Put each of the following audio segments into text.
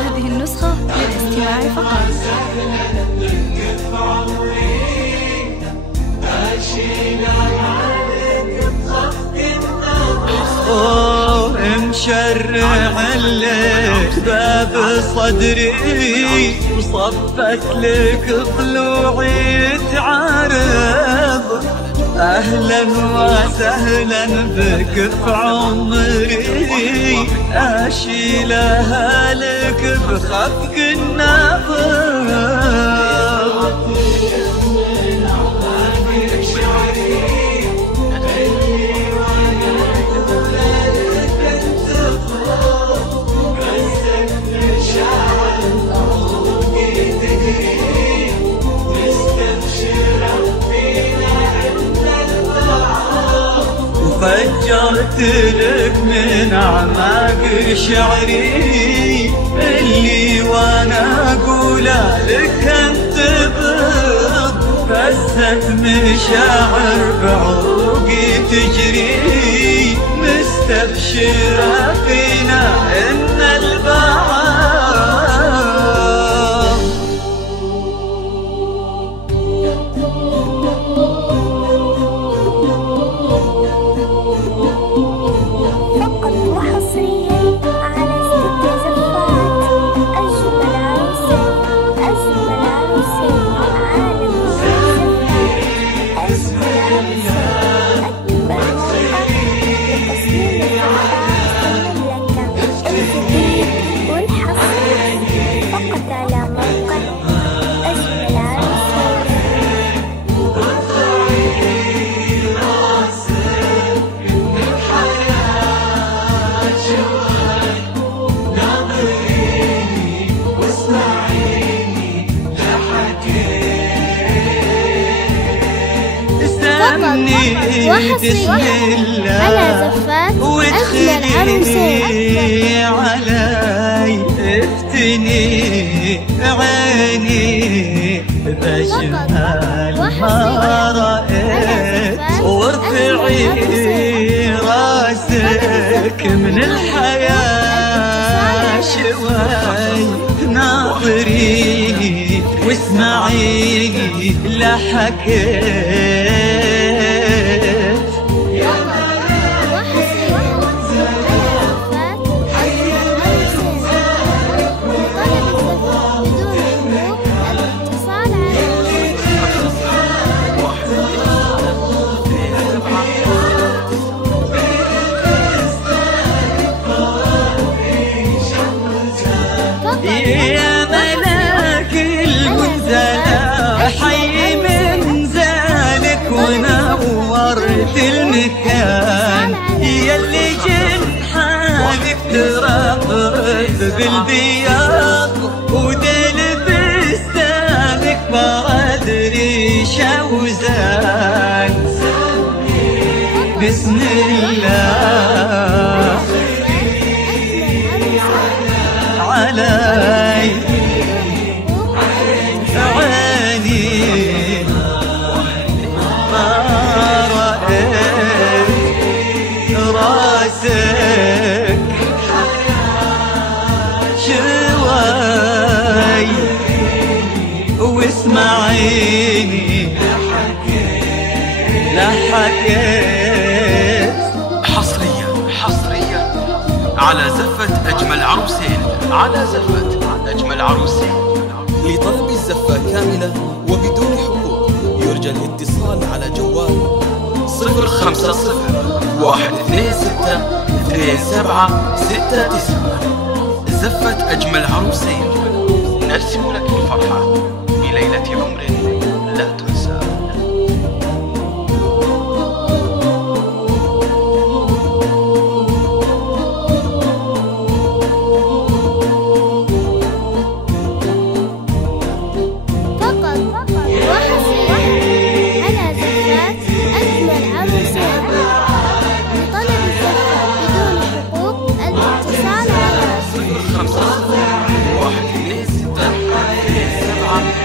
هذه النسخة للاستماع فقط. مشرع لك باب صدري وصفت لك طلوعي تعرب. أهلا وسهلا بك في عمري، أشيلها لك بخفق النظر. فجرت لك من أعماق شعري اللي وانا اقول لك انت بض. فزت مشاعر بعروقي تجري، مستبشرة فينا ان البعض. بسم الله وادخلي علي، افتني عيني بأجمل ما رأيت، وارفعي راسك من الحياة شوي، ناظريني واسمعيني لحكيت. يا ملاك الغزالة حي من زالك ونورت المكان، ياللي جنحانك ترفرف بالبياض وديل بستانك ما أدري شوزان. بسم الله علي عيني ما رأيت راسك شوي واسمعيني لحكيت. حصريا على زفة أجمل عروسين، على زفة أجمل عروسين. لطلب الزفة كاملة وبدون حقوق يرجى الاتصال على جوال 050 126 2769. زفة أجمل عروسين، نرسم لك الفرحة بليلة عمر لا تنسى. على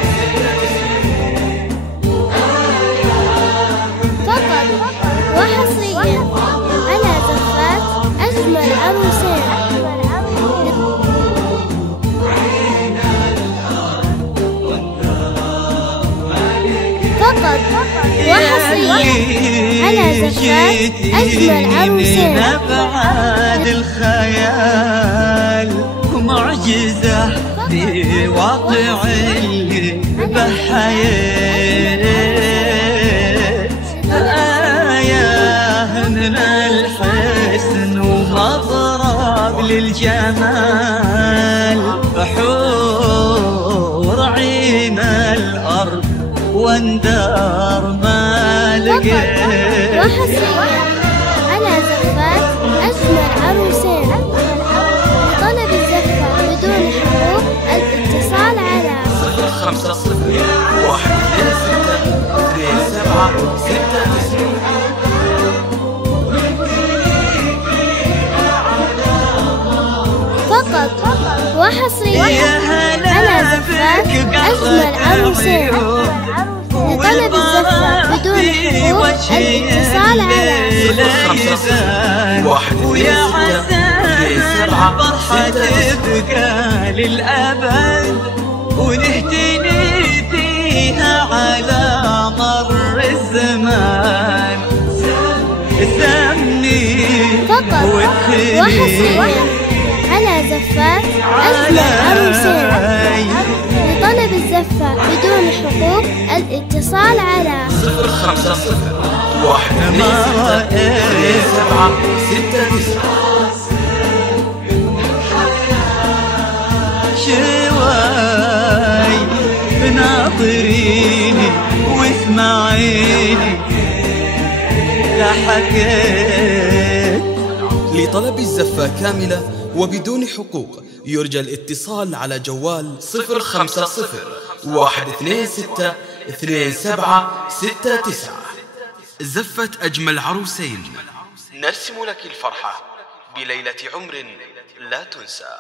العروسين. فقط وحصريا على زفات أجمل عروسين. أبعاد الخيال معجزة في واقع اللي بحياة، آية من الحسن ومضرب للجمال، حور عين الأرض واندار ما لقيت. وحصريا على زفات أجمل عروسين. لطلب الزفة بدون حقوق الاتصال على 0501262769. فقط وحصريا على زفات أجمل عروسين. لطلب الزفة بدون حقوق الاتصال على 0501262769. فرحة تبقى للأبد ونهتني فيها على مر الزمان. سمني فقط وحصريا على زفات أجمل عروسين. لطلب الزفة بدون حقوق الاتصال على 0501262769. شواي ناظريني واسمعيني لحكيت. لطلب الزفة كاملة وبدون حقوق يرجى الاتصال على جوال 0501262769. زفة أجمل عروسين، نرسم لك الفرحة بليلة عمر لا تنسى.